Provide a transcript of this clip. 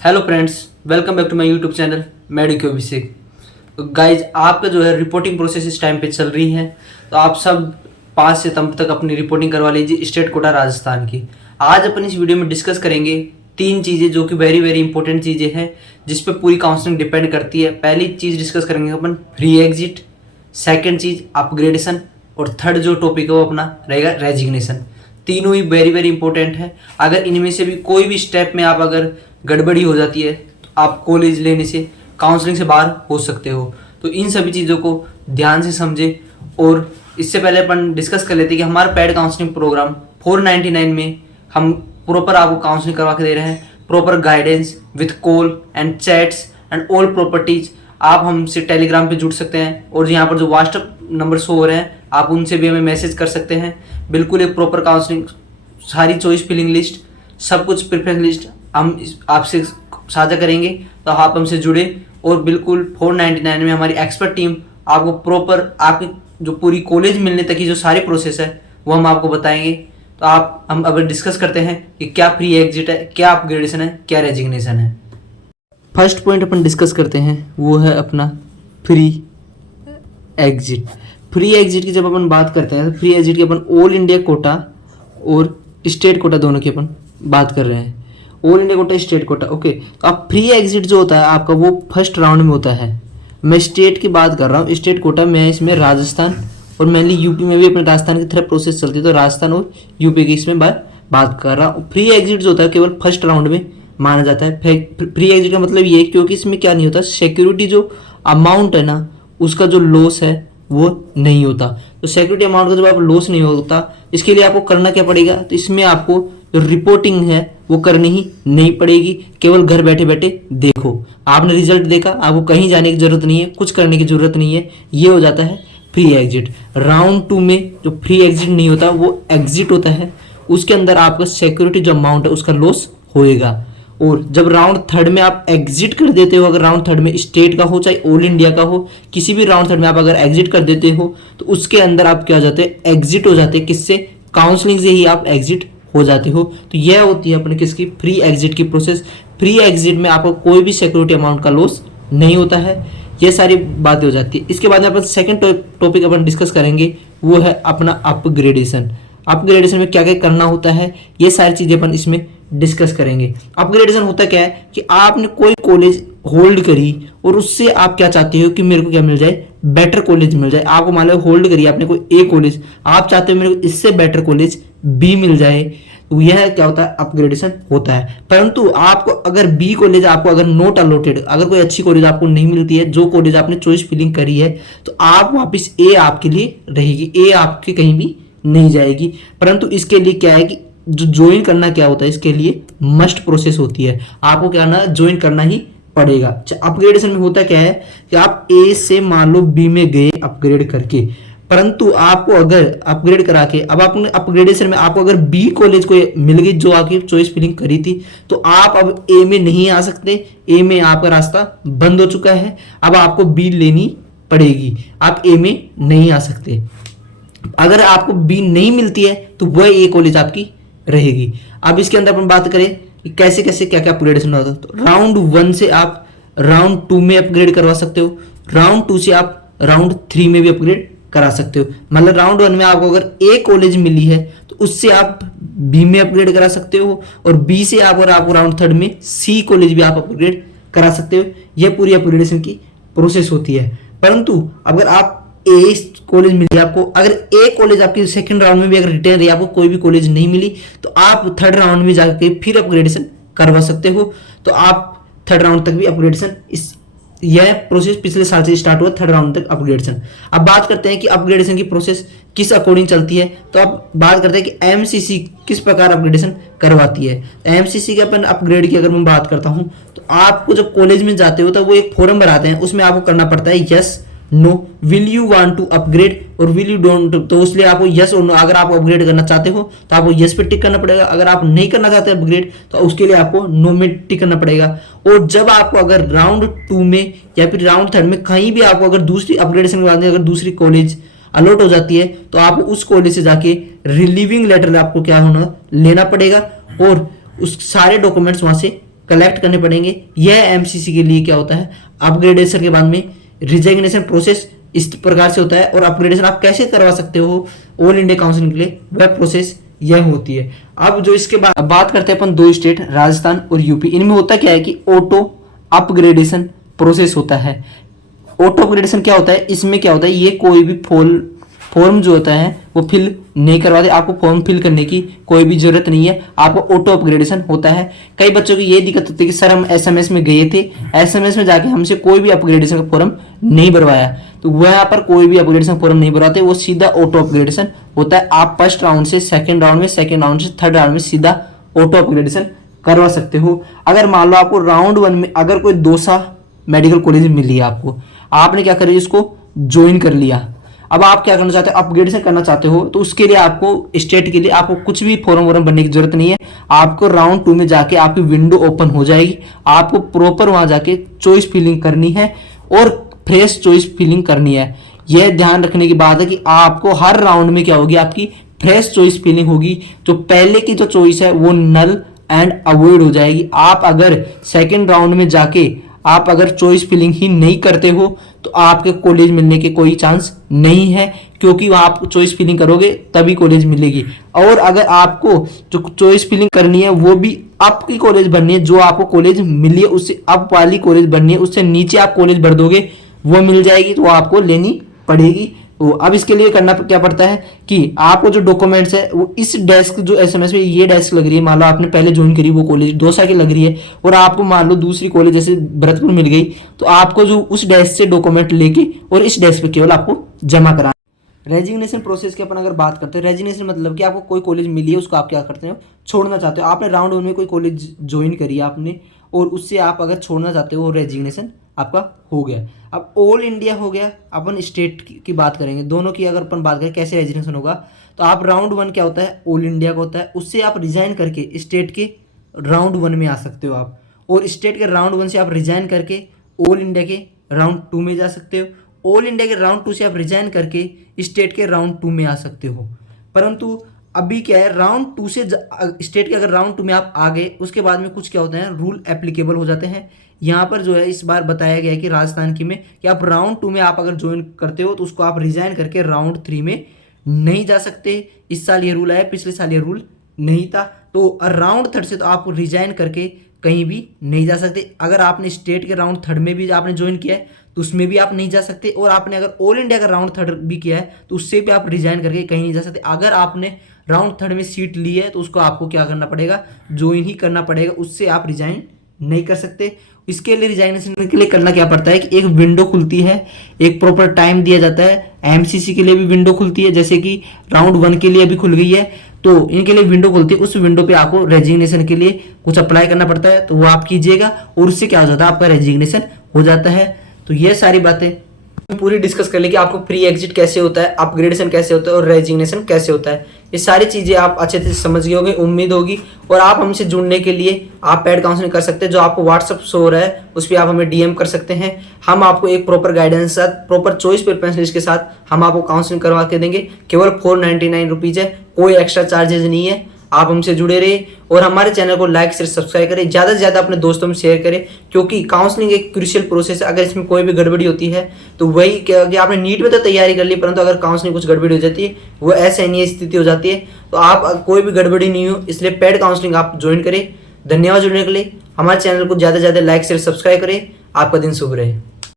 Hello friends, welcome back to my YouTube channel medico Abhishek. तो guys, आपका जो है रिपोर्टिंग प्रोसेस इस टाइम पे चल रही है, तो आप सब 5 सितंबर तक अपनी रिपोर्टिंग करवा लीजिए स्टेट कोटा राजस्थान की। आज अपन इस वीडियो में डिस्कस करेंगे 3 चीज़ें जो कि वेरी वेरी इंपॉर्टेंट चीज़ें हैं, जिस पे पूरी काउंसलिंग डिपेंड करती है। पहली चीज़ डिस्कस करेंगे अपन फ्री एग्जिट, सेकेंड चीज़ अपग्रेडेशन, और थर्ड जो टॉपिक है वो अपना रहेगा रेजिग्नेशन। तीनों ही वेरी वेरी इंपॉर्टेंट है। अगर इनमें से भी कोई भी स्टेप में आप अगर गड़बड़ी हो जाती है तो आप कॉलेज लेने से, काउंसलिंग से बाहर हो सकते हो। तो इन सभी चीज़ों को ध्यान से समझे। और इससे पहले अपन डिस्कस कर लेते हैं कि हमारा पेड काउंसलिंग प्रोग्राम 499 में हम प्रॉपर आपको काउंसलिंग करवा के दे रहे हैं, proper guidance with call and chats and all properties. आप हमसे टेलीग्राम पे जुड़ सकते हैं, और यहाँ पर जो व्हाट्सएप नंबर शो हो रहे हैं आप उनसे भी हमें मैसेज कर सकते हैं। बिल्कुल एक प्रॉपर काउंसलिंग, सारी चॉइस फिलिंग लिस्ट, सब कुछ प्रेफरेंस लिस्ट हम आपसे साझा करेंगे। तो आप हमसे जुड़े, और बिल्कुल 499 में हमारी एक्सपर्ट टीम आपको प्रॉपर आपकी जो पूरी कॉलेज मिलने तक की जो सारी प्रोसेस है वो हम आपको बताएंगे। तो हम अब डिस्कस करते हैं कि क्या फ्री एग्जिट है, क्या अपग्रेडेशन है, क्या रेजिग्नेशन है। फर्स्ट पॉइंट अपन डिस्कस करते हैं वो है अपना फ्री एग्जिट। फ्री एग्जिट की जब अपन बात करते हैं तो फ्री एग्जिट की अपन ऑल इंडिया कोटा और स्टेट कोटा दोनों की अपन बात कर रहे हैं। All India quota, state quota, okay. तो अब फ्री एग्जिट जो होता है आपका वो फर्स्ट राउंड में होता है। मैं स्टेट की बात कर रहा हूँ, स्टेट कोटा में इसमें राजस्थान और मेनली यूपी में भी अपने राजस्थान की तरफ प्रोसेस चलती है, तो राजस्थान और यूपी की इसमें बात कर रहा हूँ। फ्री एग्जिट जो होता है केवल फर्स्ट राउंड में माना जाता है। फ्री एग्जिट का मतलब ये, क्योंकि इसमें क्या नहीं होता, सिक्योरिटी जो अमाउंट है ना उसका जो लॉस है वो नहीं होता। तो सिक्योरिटी अमाउंट का जब आप लॉस नहीं होता, इसके लिए आपको करना क्या पड़ेगा, तो इसमें आपको जो रिपोर्टिंग है वो करनी ही नहीं पड़ेगी। केवल घर बैठे बैठे देखो, आपने रिजल्ट देखा, आपको कहीं जाने की जरूरत नहीं है, कुछ करने की जरूरत नहीं है। ये हो जाता है फ्री एग्जिट। राउंड 2 में जो फ्री एग्जिट नहीं होता वो एग्जिट होता है, उसके अंदर आपका सिक्योरिटी जो अमाउंट है उसका लॉस होएगा। और जब राउंड 3 में आप एग्जिट कर देते हो, अगर राउंड 3 में स्टेट का हो चाहे ऑल इंडिया का हो, किसी भी राउंड 3 में आप अगर एग्जिट कर देते हो तो उसके अंदर आप क्या हो जाते हैं, एग्जिट हो जाते हैं। किससे? काउंसलिंग से ही आप एग्जिट हो जाते हो। तो यह होती है अपने किसकी, फ्री एग्जिट की प्रोसेस। फ्री एग्जिट में आपको कोई भी सिक्योरिटी अमाउंट का लॉस नहीं होता है। ये सारी बातें हो जाती है। इसके बाद में अपन सेकंड टॉपिक अपन डिस्कस करेंगे वो है अपना अपग्रेडेशन। अपग्रेडेशन में क्या क्या करना होता है, ये सारी चीजें अपन इसमें डिस्कस करेंगे। अपग्रेडेशन होता क्या है कि आपने कोई कॉलेज होल्ड करी और उससे आप क्या चाहते हो कि मेरे को क्या मिल जाए, बेटर कॉलेज मिल जाए। आपको मान लो होल्ड करी आपने कोई ए कॉलेज, आप चाहते हो मेरे को इससे बेटर कॉलेज बी मिल जाए, तो यह क्या होता है, अपग्रेडेशन होता है। परंतु आपको अगर बी कॉलेज आपको अगर नॉट अलॉटेड, अगर कोई अच्छी कॉलेज आपको नहीं मिलती है, जो कॉलेज आपने चॉइस फिलिंग करी है, तो आप वापस ए आपके लिए रहेगी, ए आपके कहीं भी नहीं जाएगी। परंतु इसके लिए क्या है कि जो ज्वाइन करना क्या होता है, इसके लिए मस्ट प्रोसेस होती है, आपको क्या ना ज्वाइन करना ही पड़ेगा। अपग्रेडेशन में होता क्या है कि आप ए से मान लो बी में गए अपग्रेड करके, परंतु आपको अगर अपग्रेड करा के अब आपने अपग्रेडेशन में आपको अगर बी कॉलेज को मिल गई जो आपकी चॉइस फिलिंग करी थी, तो आप अब ए में नहीं आ सकते। ए में आपका रास्ता बंद हो चुका है, अब आपको बी लेनी पड़ेगी, आप ए में नहीं आ सकते। अगर आपको बी नहीं मिलती है तो वह ए कॉलेज आपकी रहेगी। अब इसके अंदर अपन बात करें कि कैसे कैसे क्या क्या अपग्रेडेशन होता है, तो राउंड 1 से आप राउंड 2 में अपग्रेड करवा सकते हो, राउंड 2 से आप राउंड 3 में भी अपग्रेड करा सकते हो। मतलब राउंड 1 में आपको अगर ए कॉलेज मिली है तो उससे आप बी में अपग्रेड करा सकते हो, और बी से आप और आपको राउंड 3 में सी कॉलेज भी आप अपग्रेड करा सकते हो। यह पूरी अपग्रेडेशन की प्रोसेस होती है। परंतु अगर आप ए कॉलेज मिली आपको, अगर ए कॉलेज आपकी सेकंड राउंड में भी अगर रिटेन रही, आपको कोई भी कॉलेज नहीं मिली, तो आप थर्ड राउंड में जाके फिर अपग्रेडेशन करवा सकते हो। तो आप थर्ड राउंड तक भी अपग्रेडेशन, इस यह प्रोसेस पिछले साल से स्टार्ट हुआ, थर्ड राउंड तक अपग्रेडेशन। अब बात करते हैं कि अपग्रेडेशन की प्रोसेस किस अकॉर्डिंग चलती है। तो अब बात करते हैं कि एमसीसी किस प्रकार अपग्रेडेशन करवाती है। एमसीसी के अपन अपग्रेड की अगर मैं बात करता हूं, तो आपको जब कॉलेज में जाते हो तो वो एक फॉर्म भराते हैं, उसमें आपको करना पड़ता है yes no, will you want to upgrade और विल यू डोंट। तो इसलिए आपको यस और नो, अगर आप अपग्रेड करना चाहते हो तो आपको यस पे टिक करना पड़ेगा, अगर आप नहीं करना चाहते अपग्रेड तो उसके लिए आपको नो में टिक करना पड़ेगा। और जब आपको अगर राउंड 2 में या फिर राउंड 3 में कहीं भी आपको अगर दूसरी अपग्रेडेशन के बाद अगर दूसरी कॉलेज अलॉट हो जाती है, तो आप उस कॉलेज से जाके रिलीविंग लेटर आपको क्या होना लेना पड़ेगा, और उस सारे डॉक्यूमेंट्स वहां से कलेक्ट करने पड़ेंगे। यह एमसीसी के लिए क्या होता है, अपग्रेडेशन के बाद में रिजैग्नेशन प्रोसेस इस प्रकार से होता है। और अपग्रेडेशन आप कैसे करवा सकते हो ऑल इंडिया काउंसिल के लिए, वह प्रोसेस यह होती है। अब जो इसके बाद बात करते हैं अपन दो स्टेट राजस्थान और यूपी, इनमें होता क्या है कि ऑटो अपग्रेडेशन प्रोसेस होता है। ऑटो अपग्रेडेशन क्या होता है, इसमें क्या होता है, ये कोई भी फॉर्म जो होता है वो फिल नहीं करवाते, आपको फॉर्म फिल करने की कोई भी जरूरत नहीं है, आपको ऑटो अपग्रेडेशन होता है। कई बच्चों की ये दिक्कत होती है कि सर हम एसएमएस में गए थे, एसएमएस में जाके हमसे कोई भी अपग्रेडेशन का फॉर्म नहीं भरवाया, तो वहां पर कोई भी अपग्रेडेशन फॉर्म नहीं भरवाते, वो सीधा ऑटो अपग्रेडेशन होता है। आप फर्स्ट राउंड से सेकंड राउंड में, सेकंड राउंड से थर्ड राउंड में सीधा ऑटो अपग्रेडेशन करवा सकते हो। अगर मान लो आपको राउंड 1 में अगर कोई दोसा मेडिकल कॉलेज मिली है, आपने क्या करिए इसको ज्वाइन कर लिया, अब आप क्या करना चाहते हो, अपग्रेडेशन करना चाहते हो, तो उसके लिए आपको स्टेट के लिए आपको कुछ भी फॉर्म वॉर्म भरने की जरूरत नहीं है। आपको राउंड 2 में जाके आपकी विंडो ओपन हो जाएगी, आपको प्रॉपर वहां जाके चॉइस फिलिंग करनी है और फ्रेश चॉइस फिलिंग करनी है। यह ध्यान रखने की बात है कि आपको हर राउंड में क्या होगी, आपकी फ्रेश चॉइस फिलिंग होगी। जो पहले की जो चॉइस है वो नल एंड अवॉइड हो जाएगी। आप अगर सेकेंड राउंड में जाके आप अगर चॉइस फिलिंग ही नहीं करते हो तो आपके कॉलेज मिलने के कोई चांस नहीं है, क्योंकि वहां आप चॉइस फिलिंग करोगे तभी कॉलेज मिलेगी। और अगर आपको जो चॉइस फिलिंग करनी है वो भी आपकी कॉलेज बननी है, जो आपको कॉलेज मिली है उससे अप वाली कॉलेज बननी है, उससे नीचे आप कॉलेज भर दोगे वो मिल जाएगी, तो आपको लेनी पड़ेगी। तो अब इसके लिए करना क्या पड़ता है कि आपको जो डॉक्यूमेंट्स है वो इस डेस्क, जो एसएमएस में ये डेस्क लग रही है, मान लो आपने पहले ज्वाइन करी वो कॉलेज दौसा की लग रही है और आपको मान लो दूसरी कॉलेज जैसे भरतपुर मिल गई, तो आपको जो उस डेस्क से डॉक्यूमेंट लेके और इस डेस्क पे केवल आपको जमा कराना। रेजिग्नेशन प्रोसेस की अपन अगर बात करते हैं, रेजिग्नेशन मतलब कि आपको कोई कॉलेज मिली है उसको आप क्या करते हो, छोड़ना चाहते हो। आपने राउंड 1 में कोई कॉलेज ज्वाइन करी है आपने और उससे आप अगर छोड़ना चाहते हो, रेजिग्नेशन आपका हो गया। अब ऑल इंडिया हो गया, अपन स्टेट की बात करेंगे, दोनों की अगर अपन बात करें कैसे रेजिग्नेशन होगा, तो आप राउंड 1 क्या होता है, ऑल इंडिया का होता है, उससे आप रिजाइन करके स्टेट के राउंड 1 में आ सकते हो आप, और स्टेट के राउंड 1 से आप रिजाइन करके ऑल इंडिया के राउंड 2 में जा सकते हो। ऑल इंडिया के राउंड 2 से आप रिजाइन करके स्टेट के राउंड 2 में आ सकते हो। परंतु अभी क्या है, राउंड 2 से स्टेट के अगर राउंड 2 में आप आ गए, उसके बाद में कुछ क्या होते हैं, रूल एप्लीकेबल हो जाते हैं। यहाँ पर जो है इस बार बताया गया है कि राजस्थान की में कि आप राउंड 2 में आप अगर ज्वाइन करते हो तो उसको आप रिजाइन करके राउंड 3 में नहीं जा सकते। इस साल ये रूल आया, पिछले साल ये रूल नहीं था। तो राउंड 3 से तो आप रिजाइन करके कहीं भी नहीं जा सकते। अगर आपने स्टेट के राउंड 3 में भी आपने ज्वाइन किया है तो उसमें भी आप नहीं जा सकते, और आपने अगर ऑल इंडिया का राउंड 3 भी किया है तो उससे भी आप रिजाइन करके कहीं नहीं जा सकते। अगर आपने राउंड 3 में सीट ली है तो उसको आपको क्या करना पड़ेगा, ज्वाइन ही करना पड़ेगा, उससे आप रिजाइन नहीं कर सकते। इसके लिए रिजाइनेशन के लिए करना क्या पड़ता है कि एक विंडो खुलती है, एक प्रॉपर टाइम दिया जाता है। एमसीसी के लिए भी विंडो खुलती है, जैसे कि राउंड 1 के लिए अभी खुल गई है, तो इनके लिए विंडो खुलती है। उस विंडो पे आपको रेजिग्नेशन के लिए कुछ अप्लाई करना पड़ता है, तो वो आप कीजिएगा और उससे क्या हो जाता है, आपका रेजिग्नेशन हो जाता है। तो ये सारी बातें पूरी डिस्कस कर ली कि आपको प्री एग्जिट कैसे होता है, अपग्रेडेशन कैसे होता है और रेजिग्नेशन कैसे होता है। ये सारी चीज़ें आप अच्छे से समझ गए होंगे, उम्मीद होगी। और आप हमसे जुड़ने के लिए आप पेड काउंसलिंग कर सकते हैं, जो आपको व्हाट्सअप शो हो रहा है उस पर आप हमें डीएम कर सकते हैं। हम आपको एक प्रॉपर गाइडेंस के साथ, प्रॉपर चॉइस प्रिफरेंस लिस्ट के साथ हम आपको काउंसलिंग करवा के देंगे। केवल 499 रुपीज़ है, कोई एक्स्ट्रा चार्जेज नहीं है। आप हमसे जुड़े रहिए और हमारे चैनल को लाइक शेयर सब्सक्राइब करें, ज़्यादा से ज़्यादा अपने दोस्तों में शेयर करें, क्योंकि काउंसलिंग एक क्रूशियल प्रोसेस है। अगर इसमें कोई भी गड़बड़ी होती है तो वही क्या कि आपने नीट में तो तैयारी कर ली, परंतु अगर काउंसलिंग कुछ गड़बड़ी हो जाती है, वो असहनीय स्थिति हो जाती है, तो आप कोई भी गड़बड़ी नहीं हो, इसलिए पेड काउंसलिंग आप ज्वाइन करें। धन्यवाद जुड़ने के लिए। हमारे चैनल को ज़्यादा से ज़्यादा लाइक शेयर सब्सक्राइब करें। आपका दिन शुभ रहे।